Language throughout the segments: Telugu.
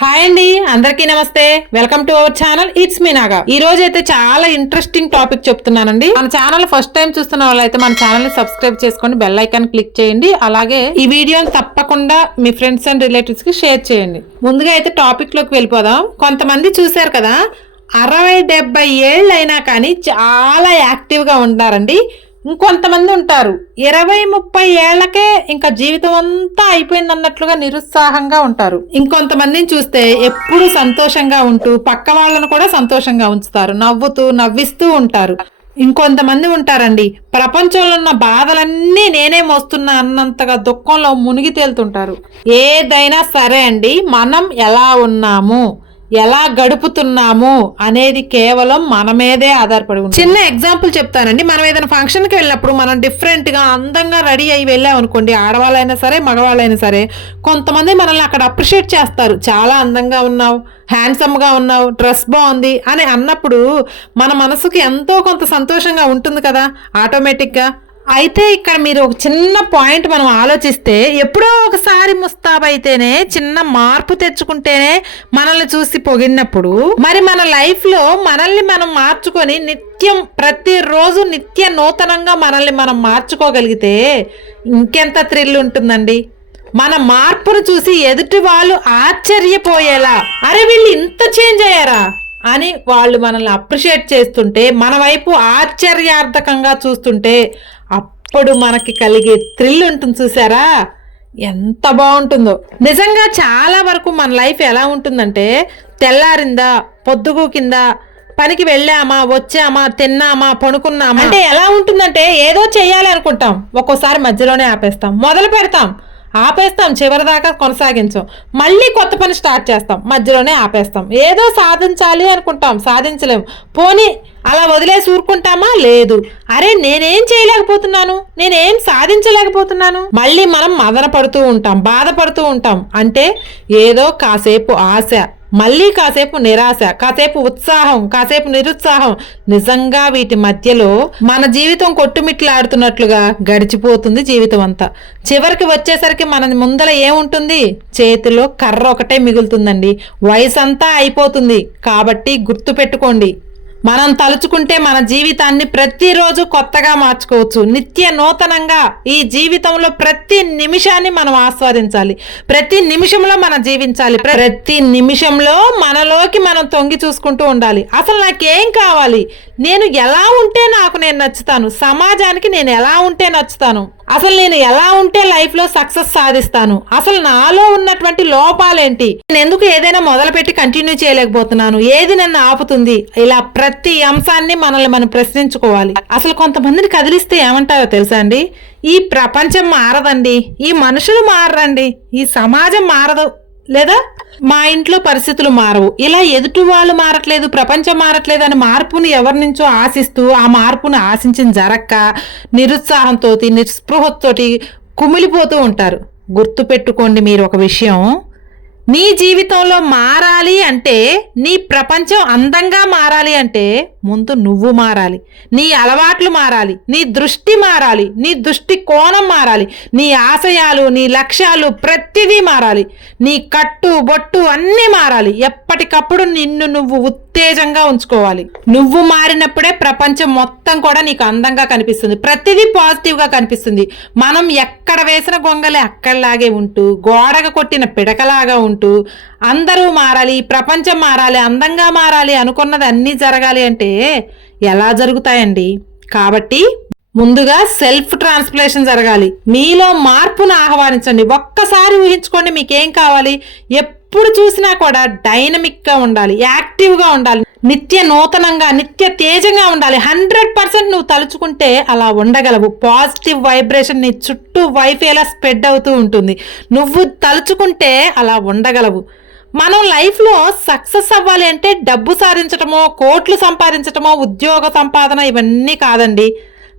హాయ్ అండి అందరికీ నమస్తే. Welcome to our channel it's మీ నాగా. ఈ రోజు అయితే చాలా ఇంట్రెస్టింగ్ టాపిక్ చెప్తున్నానండి. మన ఛానల్ ఫస్ట్ టైం చూస్తున్న వాళ్ళైతే మన ఛానల్ని సబ్స్క్రైబ్ చేసుకోండి బెల్ ఐకాన్ క్లిక్ చేయండి. అలాగే ఈ వీడియోని తప్పకుండా మీ ఫ్రెండ్స్ అండ్ రిలేటివ్స్కి షేర్ చేయండి. ముందుగా అయితే టాపిక్లోకి వెళ్ళిపోదాం. కొంతమంది చూశారు కదా అరవై డెబ్బై ఏళ్ళు అయినా కానీ చాలా యాక్టివ్గా ఉంటారండి ఇంకొంతమంది ఉంటారు. ఇరవై ముప్పై ఏళ్ళకే ఇంకా జీవితం అంతా అయిపోయింది అన్నట్లుగా నిరుత్సాహంగా ఉంటారు. ఇంకొంతమందిని చూస్తే ఎప్పుడు సంతోషంగా ఉంటూ పక్క వాళ్ళను కూడా సంతోషంగా ఉంచుతారు. నవ్వుతూ నవ్విస్తూ ఉంటారు. ఇంకొంతమంది ఉంటారండి. ప్రపంచంలో ఉన్న బాధలన్నీ నేనే మోస్తున్నా అన్నంతగా దుఃఖంలో మునిగి తేలుతుంటారు. ఏదైనా సరే అండి మనం ఎలా ఉన్నాము? ఎలా గడుపుతున్నాము అనేది కేవలం మన మీదే ఆధారపడి ఉంది చిన్న ఎగ్జాంపుల్ చెప్తానండి. మనం ఏదైనా ఫంక్షన్కి వెళ్ళినప్పుడు మనం డిఫరెంట్గా అందంగా రెడీ అయ్యి వెళ్ళాం అనుకోండి ఆడవాళ్ళైనా సరే మగవాళ్ళైనా సరే కొంతమంది మనల్ని అక్కడ అప్రిషియేట్ చేస్తారు. చాలా అందంగా ఉన్నావు హ్యాండ్సమ్గా ఉన్నావు డ్రెస్ బాగుంది అని అన్నప్పుడు మన మనసుకి ఎంతో కొంత సంతోషంగా ఉంటుంది కదా ఆటోమేటిక్గా. అయితే ఇక్కడ మీరు ఒక చిన్న పాయింట్ మనం ఆలోచిస్తే ఎప్పుడో ఒకసారి ముస్తాబైతేనే చిన్న మార్పు తెచ్చుకుంటేనే మనల్ని చూసి పొగిడినప్పుడు మరి మన లైఫ్లో మనల్ని మనం మార్చుకొని నిత్యం ప్రతిరోజు నిత్య నూతనంగా మనల్ని మనం మార్చుకోగలిగితే ఇంకెంత థ్రిల్ ఉంటుందండి. మన మార్పును చూసి ఎదుటి వాళ్ళు ఆశ్చర్యపోయేలా అరే వీళ్ళు ఇంత చేంజ్ అయ్యారా? అని వాళ్ళు మనల్ని అప్రిషియేట్ చేస్తుంటే మన వైపు ఆశ్చర్యార్థకంగా చూస్తుంటే అప్పుడు మనకి కలిగే థ్రిల్ ఉంటుంది చూసారా? ఎంత బాగుంటుందో. నిజంగా చాలా వరకు మన లైఫ్ ఎలా ఉంటుందంటే తెల్లారిందా పొద్దుగు కింద పనికి వెళ్ళామా వచ్చామా తిన్నామా పడుకున్నామా? అంటే ఎలా ఉంటుందంటే ఏదో చెయ్యాలి అనుకుంటాం ఒక్కోసారి మధ్యలోనే ఆపేస్తాం. మొదలు పెడతాం. ఆపేస్తాం చివరిదాకా కొనసాగించాం. మళ్ళీ కొత్త పని స్టార్ట్ చేస్తాం మధ్యలోనే ఆపేస్తాం. ఏదో సాధించాలి అనుకుంటాం సాధించలేము పోనీ అలా వదిలేసి ఊరుకుంటామా? లేదు. అరే నేనేం చేయలేకపోతున్నాను? నేనేం సాధించలేకపోతున్నాను? మళ్ళీ మనం మదన పడుతూ ఉంటాం బాధపడుతూ ఉంటాం. అంటే ఏదో కాసేపు ఆశ. మళ్ళీ కాసేపు నిరాశ కాసేపు ఉత్సాహం కాసేపు నిరుత్సాహం. నిజంగా వీటి మధ్యలో మన జీవితం కొట్టుమిట్లాడుతున్నట్లుగా గడిచిపోతుంది జీవితం అంతా. చివరికి వచ్చేసరికి మన ముందర ఏముంటుంది? చేతిలో కర్ర ఒకటే మిగులుతుందండి. వయసు అంతా అయిపోతుంది. కాబట్టి గుర్తు పెట్టుకోండి మనం తలుచుకుంటే మన జీవితాన్ని ప్రతిరోజు కొత్తగా మార్చుకోవచ్చు. నిత్య నూతనంగా ఈ జీవితంలో ప్రతి నిమిషాన్ని మనం ఆస్వాదించాలి. ప్రతి నిమిషంలో మనం జీవించాలి. ప్రతి నిమిషంలో మనలోకి మనం తొంగి చూసుకుంటూ ఉండాలి. అసలు నాకేం కావాలి? నేను ఎలా ఉంటే నాకు నేను నచ్చుతాను? సమాజానికి నేను ఎలా ఉంటే నచ్చుతాను? అసలు నేను ఎలా ఉంటే లైఫ్లో సక్సెస్ సాధిస్తాను? అసలు నాలో ఉన్నటువంటి లోపాలేంటి? నేను ఎందుకు ఏదైనా మొదలుపెట్టి కంటిన్యూ చేయలేకపోతున్నాను? ఏది నన్ను ఆపుతుంది? ఇలా ప్రతి అంశాన్ని మనల్ని మనం ప్రశ్నించుకోవాలి. అసలు కొంతమందిని కదిలిస్తే ఏమంటారో తెలుసా అండి? ఈ ప్రపంచం మారదండి. ఈ మనుషులు మారరండి. ఈ సమాజం మారదు. లేదా? మా ఇంట్లో పరిస్థితులు మారవు. ఇలా ఎదుటి వాళ్ళు మారట్లేదు ప్రపంచం మారట్లేదు అని మార్పుని ఎవరి నుంచో ఆశిస్తూ ఆ మార్పును ఆశించిన జరక్క నిరుత్సాహంతో నిస్పృహతోటి కుమిలిపోతూ ఉంటారు. గుర్తుపెట్టుకోండి మీరు ఒక విషయం. నీ జీవితంలో మారాలి అంటే నీ ప్రపంచం అందంగా మారాలి అంటే ముందు నువ్వు మారాలి. నీ అలవాట్లు మారాలి. నీ దృష్టి మారాలి. నీ దృష్టి కోణం మారాలి. నీ ఆశయాలు నీ లక్ష్యాలు ప్రతిదీ మారాలి. నీ కట్టు బొట్టు అన్నీ మారాలి. ఎప్పటికప్పుడు నిన్ను నువ్వు ఉత్తేజంగా ఉంచుకోవాలి. నువ్వు మారినప్పుడే ప్రపంచం మొత్తం కూడా నీకు అందంగా కనిపిస్తుంది. ప్రతిదీ పాజిటివ్గా కనిపిస్తుంది. మనం ఎక్కడ వేసిన గొంగలే అక్కడలాగే ఉంటూ గోడకు కొట్టిన పిడకలాగా ఉంటూ అందరూ మారాలి ప్రపంచం మారాలి అందంగా మారాలి అనుకున్నది అన్నీ జరగాలి అంటే ఎలా జరుగుతాయండి? కాబట్టి ముందుగా సెల్ఫ్ ట్రాన్స్ప్లేషన్ జరగాలి. మీలో మార్పును ఆహ్వానించండి. ఒక్కసారి ఊహించుకోండి మీకేం కావాలి? ఎప్పుడు చూసినా కూడా డైనమిక్గా ఉండాలి యాక్టివ్గా ఉండాలి నిత్య నూతనంగా నిత్య తేజంగా ఉండాలి. హండ్రెడ్ పర్సెంట్ నువ్వు తలుచుకుంటే అలా ఉండగలవు. పాజిటివ్ వైబ్రేషన్ నీ చుట్టూ వైఫేలా స్ప్రెడ్ అవుతూ ఉంటుంది. నువ్వు తలుచుకుంటే అలా ఉండగలవు. మనం లైఫ్లో సక్సెస్ అవ్వాలి అంటే డబ్బు సాధించటమో కోట్లు సంపాదించటమో ఉద్యోగ సంపాదన ఇవన్నీ కాదండి.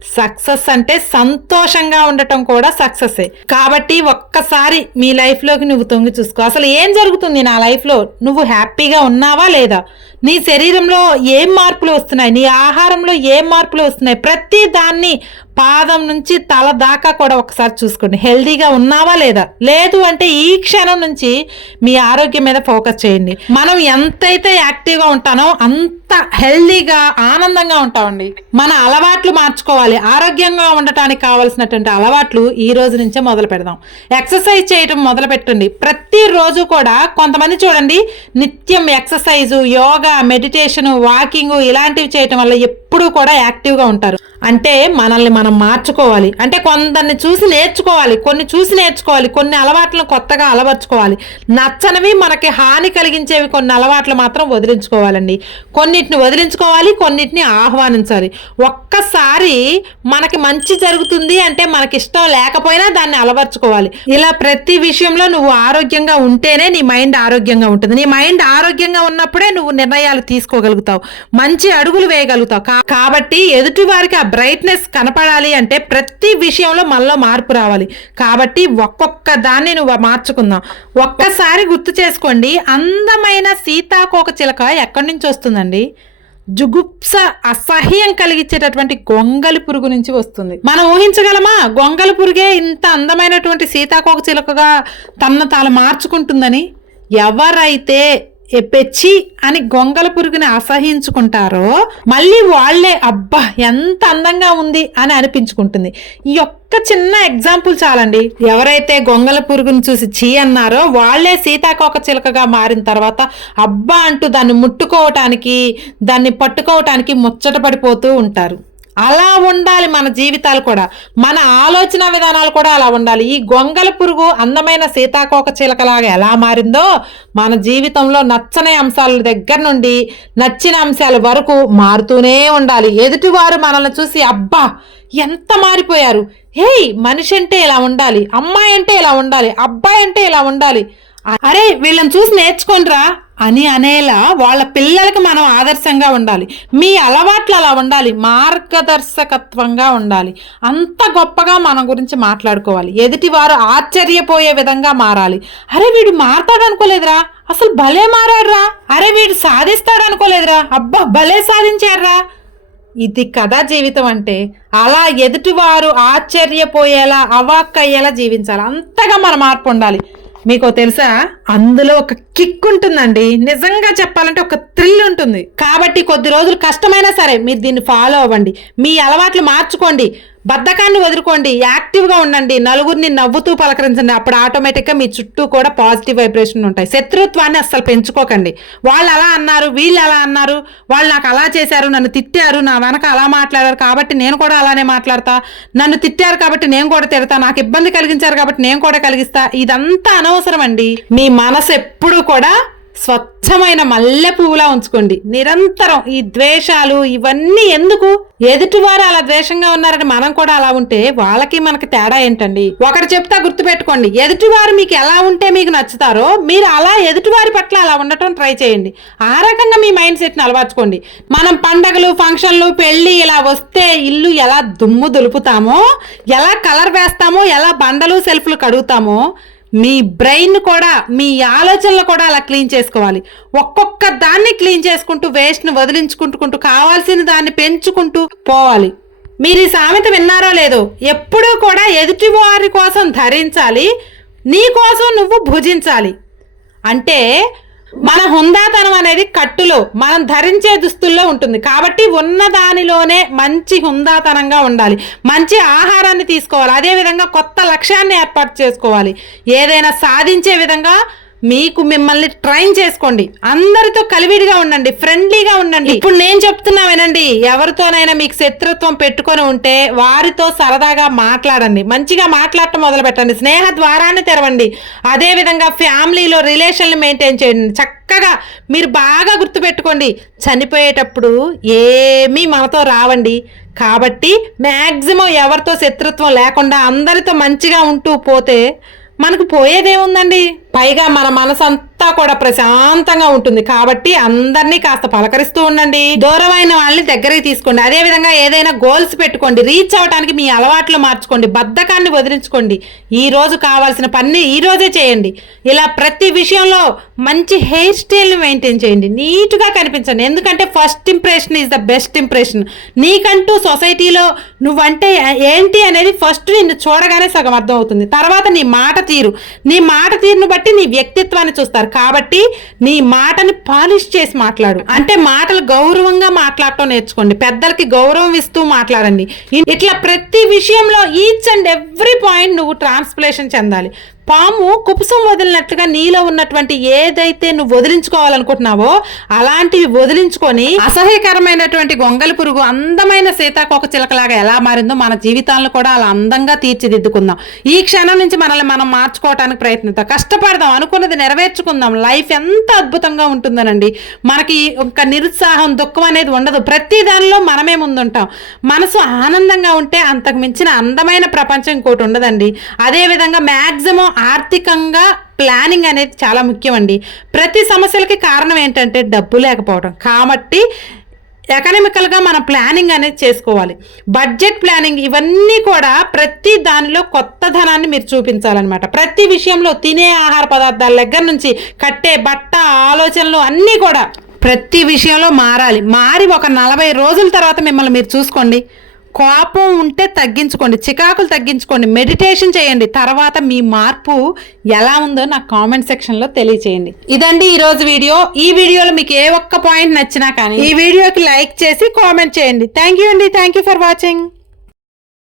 సక్సెస్ అంటే సంతోషంగా ఉండటం కూడా సక్సెసే. కాబట్టి ఒక్కసారి మీ లైఫ్లోకి నువ్వు తొంగి చూసుకో. అసలు ఏం జరుగుతుంది నా లైఫ్లో? నువ్వు హ్యాపీగా ఉన్నావా లేదా? నీ శరీరంలో ఏం మార్పులు వస్తున్నాయి? నీ ఆహారంలో ఏం మార్పులు వస్తున్నాయి? ప్రతి దాన్ని పాదం నుంచి తల దాకా కూడా ఒకసారి చూసుకోండి. హెల్దీగా ఉన్నావా లేదా? లేదు అంటే ఈ క్షణం నుంచి మీ ఆరోగ్యం మీద ఫోకస్ చేయండి. మనం ఎంతైతే యాక్టివ్గా ఉంటానో అంత హెల్దీగా ఆనందంగా ఉంటామండి. మన అలవాట్లు మార్చుకోవాలి. ఆరోగ్యంగా ఉండటానికి కావాల్సినటువంటి అలవాట్లు ఈ రోజు నుంచే మొదలు పెడదాం. ఎక్సర్సైజ్ చేయటం మొదలు పెట్టండి ప్రతిరోజు కూడా కొంతమంది చూడండి నిత్యం ఎక్సర్సైజు యోగా మెడిటేషన్ వాకింగ్ ఇలాంటివి చేయటం వల్ల ఎప్పుడూ కూడా యాక్టివ్గా ఉంటారు. అంటే మనల్ని మనం మార్చుకోవాలి. అంటే కొందరిని చూసి నేర్చుకోవాలి. కొన్ని చూసి నేర్చుకోవాలి. కొన్ని అలవాట్లను కొత్తగా అలవర్చుకోవాలి. నచ్చనివి మనకి హాని కలిగించేవి కొన్ని అలవాట్లు మాత్రం వదిలించుకోవాలండి. కొన్ని కొన్నిటిని వదిలించుకోవాలి కొన్నిటిని ఆహ్వానించాలి. ఒక్కసారి మనకి మంచి జరుగుతుంది అంటే మనకి ఇష్టం లేకపోయినా దాన్ని అలవర్చుకోవాలి. ఇలా ప్రతి విషయంలో నువ్వు ఆరోగ్యంగా ఉంటేనే నీ మైండ్ ఆరోగ్యంగా ఉంటుంది. నీ మైండ్ ఆరోగ్యంగా ఉన్నప్పుడే నువ్వు నిర్ణయాలు తీసుకోగలుగుతావు. మంచి అడుగులు వేయగలుగుతావు. కాబట్టి ఎదుటి వారికి ఆ బ్రైట్నెస్ కనపడాలి అంటే ప్రతి విషయంలో మనలో మార్పు రావాలి. కాబట్టి ఒక్కొక్క దాన్ని నువ్వు మార్చుకుందాం. ఒక్కసారి గుర్తు చేసుకోండి. అందమైన సీతాకోక చిలక ఎక్కడి నుంచి వస్తుందండి? జుగుప్స అసహ్యం కలిగించేటటువంటి గొంగలి పురుగు నుంచి వస్తుంది. మనం ఊహించగలమా? గొంగలి పురుగే ఇంత అందమైనటువంటి సీతాకోక చిలుకగా తనను తాను మార్చుకుంటుందని? ఎవరైతే ఎప్పెచ్చి అని గొంగల పురుగుని అసహించుకుంటారో మళ్ళీ వాళ్ళే అబ్బా ఎంత అందంగా ఉంది అని అనిపించుకుంటుంది. ఈ ఒక్క చిన్న ఎగ్జాంపుల్ చాలండి. ఎవరైతే గొంగల పురుగుని చూసి చీ అన్నారో వాళ్ళే సీతాకోక చిలకగా మారిన తర్వాత అబ్బా అంటూ దాన్ని ముట్టుకోవటానికి దాన్ని పట్టుకోవటానికి ముచ్చట పడిపోతూ ఉంటారు. అలా ఉండాలి మన జీవితాలు కూడా. మన ఆలోచన విధానాలు కూడా అలా ఉండాలి. ఈ గొంగల పురుగు అందమైన సీతాకోక చిలకలాగా ఎలా మారిందో మన జీవితంలో నచ్చని అంశాల దగ్గర నుండి నచ్చిన అంశాల వరకు మారుతూనే ఉండాలి. ఎదుటివారు మనల్ని చూసి అబ్బా ఎంత మారిపోయారు! హేయ్ మనిషి అంటే ఇలా ఉండాలి అమ్మాయి అంటే ఇలా ఉండాలి అబ్బాయి అంటే ఇలా ఉండాలి. అరే వీళ్ళని చూసి నేర్చుకోనరా అని అనేలా వాళ్ళ పిల్లలకి మనం ఆదర్శంగా ఉండాలి. మీ అలవాట్లు అలా ఉండాలి. మార్గదర్శకత్వంగా ఉండాలి. అంత గొప్పగా మన గురించి మాట్లాడుకోవాలి. ఎదుటి వారు ఆశ్చర్యపోయే విధంగా మారాలి. అరే వీడు మారతాడు అనుకోలేదురా అసలు భలే మారాడురా. అరే వీడు సాధిస్తాడు అనుకోలేదురా అబ్బా భలే సాధించాడురా. ఇది కదా జీవితం అంటే అలా ఎదుటివారు ఆశ్చర్యపోయేలా అవాక్కయ్యేలా జీవించాలి. అంతగా మన మార్పు ఉండాలి. మీకు తెలుసా? అందులో ఒక కిక్ ఉంటుందండి. నిజంగా చెప్పాలంటే ఒక థ్రిల్ ఉంటుంది. కాబట్టి కొద్ది రోజులు కష్టమైనా సరే మీరు దీన్ని ఫాలో అవ్వండి. మీ అలవాట్లు మార్చుకోండి. బద్ధకాన్ని వదులుకోండి. యాక్టివ్గా ఉండండి. నలుగురిని నవ్వుతూ పలకరించండి. అప్పుడు ఆటోమేటిక్గా మీ చుట్టూ కూడా పాజిటివ్ వైబ్రేషన్ ఉంటాయి. శత్రుత్వాన్ని అస్సలు పెంచుకోకండి. వాళ్ళు అలా అన్నారు వీళ్ళు అలా అన్నారు వాళ్ళు నాకు అలా చేశారు నన్ను తిట్టారు నా వెనక అలా మాట్లాడారు కాబట్టి నేను కూడా అలానే మాట్లాడతా. నన్ను తిట్టారు కాబట్టి నేను కూడా తిడతా. నాకు ఇబ్బంది కలిగించారు కాబట్టి నేను కూడా కలిగిస్తా. ఇదంతా అనవసరం అండి మీ మనసు ఎప్పుడూ కూడా స్వచ్ఛమైన మల్లె పువ్వులా ఉంచుకోండి. నిరంతరం ఈ ద్వేషాలు ఇవన్నీ ఎందుకు? ఎదుటివారు అలా ద్వేషంగా ఉన్నారని మనం కూడా అలా ఉంటే వాళ్ళకి మనకి తేడా ఏంటండి? ఒకటి చెప్తా గుర్తుపెట్టుకోండి. ఎదుటివారు మీకు ఎలా ఉంటే మీకు నచ్చుతారో మీరు అలా ఎదుటివారి పట్ల అలా ఉండటం ట్రై చేయండి. ఆ రకంగా మీ మైండ్ సెట్ని అలవర్చుకోండి. మనం పండగలు ఫంక్షన్లు పెళ్ళి ఇలా వస్తే ఇల్లు ఎలా దుమ్ము దులుపుతామో ఎలా కలర్ వేస్తామో ఎలా బండలు సెల్ఫ్లు కడుగుతామో మీ బ్రెయిన్ కూడా మీ ఆలోచనలు కూడా అలా క్లీన్ చేసుకోవాలి. ఒక్కొక్క దాన్ని క్లీన్ చేసుకుంటూ వేస్ట్ని వదిలించుకుంటుకుంటూ కావాల్సిన దాన్ని పెంచుకుంటూ పోవాలి. మీరు ఈ సామెత విన్నారో లేదో ఎప్పుడూ కూడా ఎదుటి వారి కోసం ధరించాలి నీ కోసం నువ్వు భుజించాలి. అంటే మన హుందాతనం అనేది కట్టులో మనం ధరించే దుస్తుల్లో ఉంటుంది. కాబట్టి ఉన్న దానిలోనే మంచి హుందాతనంగా ఉండాలి. మంచి ఆహారాన్ని తీసుకోవాలి. అదేవిధంగా కొత్త లక్ష్యాన్ని ఏర్పాటు చేసుకోవాలి. ఏదైనా సాధించే విధంగా మీకు మిమ్మల్ని ట్రైన్ చేసుకోండి. అందరితో కలివిడిగా ఉండండి. ఫ్రెండ్లీగా ఉండండి. ఇప్పుడు నేను చెప్తున్నా వినండి ఎవరితోనైనా మీకు శత్రుత్వం పెట్టుకొని ఉంటే వారితో సరదాగా మాట్లాడండి. మంచిగా మాట్లాడటం మొదలు పెట్టండి స్నేహ ద్వారాన్ని తెరవండి. అదే విధంగా ఫ్యామిలీలో రిలేషన్లు మెయింటైన్ చేయండి. చక్కగా మీరు బాగా గుర్తుపెట్టుకోండి. చనిపోయేటప్పుడు ఏమీ మనతో రావండి. కాబట్టి మ్యాక్సిమం ఎవరితో శత్రుత్వం లేకుండా అందరితో మంచిగా ఉంటూ పోతే మనకు పోయేదేముందండి? పైగా మన మనసంతా కూడా ప్రశాంతంగా ఉంటుంది. కాబట్టి అందరినీ కాస్త పలకరిస్తూ ఉండండి. దూరమైన వాళ్ళని దగ్గరికి తీసుకోండి. అదే విధంగా ఏదైనా గోల్స్ పెట్టుకోండి. రీచ్ అవ్వడానికి మీ అలవాట్లు మార్చుకోండి. బద్ధకాన్ని వదిలించుకోండి. ఈ రోజు కావాల్సిన పని ఈ రోజే చేయండి. ఇలా ప్రతి విషయంలో మంచి హెయిర్ స్టైల్ని మెయింటైన్ చేయండి. నీట్గా కనిపించండి. ఎందుకంటే first impression is the best impression నీకంటూ సొసైటీలో నువ్వంటే ఏంటి అనేది ఫస్ట్ నిన్ను చూడగానే సగం అర్థం అవుతుంది. తర్వాత నీ మాట తీరు. నీ మాట తీరును బట్టి నీ వ్యక్తిత్వాన్ని చూస్తారు. కాబట్టి నీ మాటని పాలిష్ చేసి మాట్లాడు. అంటే మాటలు గౌరవంగా మాట్లాడటం నేర్చుకోండి. పెద్దలకి గౌరవం ఇస్తూ మాట్లాడండి. ఇట్లా ప్రతి విషయంలో ఈచ్ అండ్ ఎవ్రీ పాయింట్ నువ్వు ట్రాన్స్ప్లేషన్ చెందాలి. పాము కుపుసం వదిలినట్లుగా నీలో ఉన్నటువంటి ఏదైతే నువ్వు వదిలించుకోవాలనుకుంటున్నావో అలాంటివి వదిలించుకొని అసహ్యకరమైనటువంటి గొంగలి పురుగు అందమైన సీతాకోక చిలకలాగా ఎలా మారిందో మన జీవితాలను కూడా అలా అందంగా తీర్చిదిద్దుకుందాం. ఈ క్షణం నుంచి మనల్ని మనం మార్చుకోవడానికి ప్రయత్నిద్దాం. కష్టపడదాం అనుకున్నది నెరవేర్చుకుందాం. లైఫ్ ఎంత అద్భుతంగా ఉంటుందనండి. మనకి ఒక నిరుత్సాహం దుఃఖం అనేది ఉండదు. ప్రతి దానిలో మనమే ముందుంటాం. మనసు ఆనందంగా ఉంటే అంతకు మించిన అందమైన ప్రపంచం ఇంకోటి ఉండదండి. అదేవిధంగా మ్యాక్సిమం ఆర్థికంగా ప్లానింగ్ అనేది చాలా ముఖ్యమండి. ప్రతి సమస్యలకి కారణం ఏంటంటే డబ్బు లేకపోవడం. కాబట్టి ఎకనామికల్గా మనం ప్లానింగ్ అనేది చేసుకోవాలి. బడ్జెట్ ప్లానింగ్ ఇవన్నీ కూడా ప్రతి దానిలో కొత్త ధనాన్ని మీరు చూపించాలన్నమాట. ప్రతి విషయంలో తినే ఆహార పదార్థాల దగ్గర నుంచి కట్టే బట్ట ఆలోచనలు అన్నీ కూడా ప్రతి విషయంలో మారాలి. మారి ఒక నలభై రోజుల తర్వాత మిమ్మల్ని మీరు చూసుకోండి. కోపం ఉంటే తగ్గించుకోండి చికాకులు తగ్గించుకోండి మెడిటేషన్ చేయండి. తర్వాత మీ మార్పు ఎలా ఉందో నాకు కామెంట్ సెక్షన్లో తెలియచేయండి. ఇదండి ఈరోజు వీడియో. ఈ వీడియోలో మీకు ఏ ఒక్క పాయింట్ నచ్చినా కానీ ఈ వీడియోకి లైక్ చేసి కామెంట్ చేయండి. థ్యాంక్ యూ అండి. Thank you for watching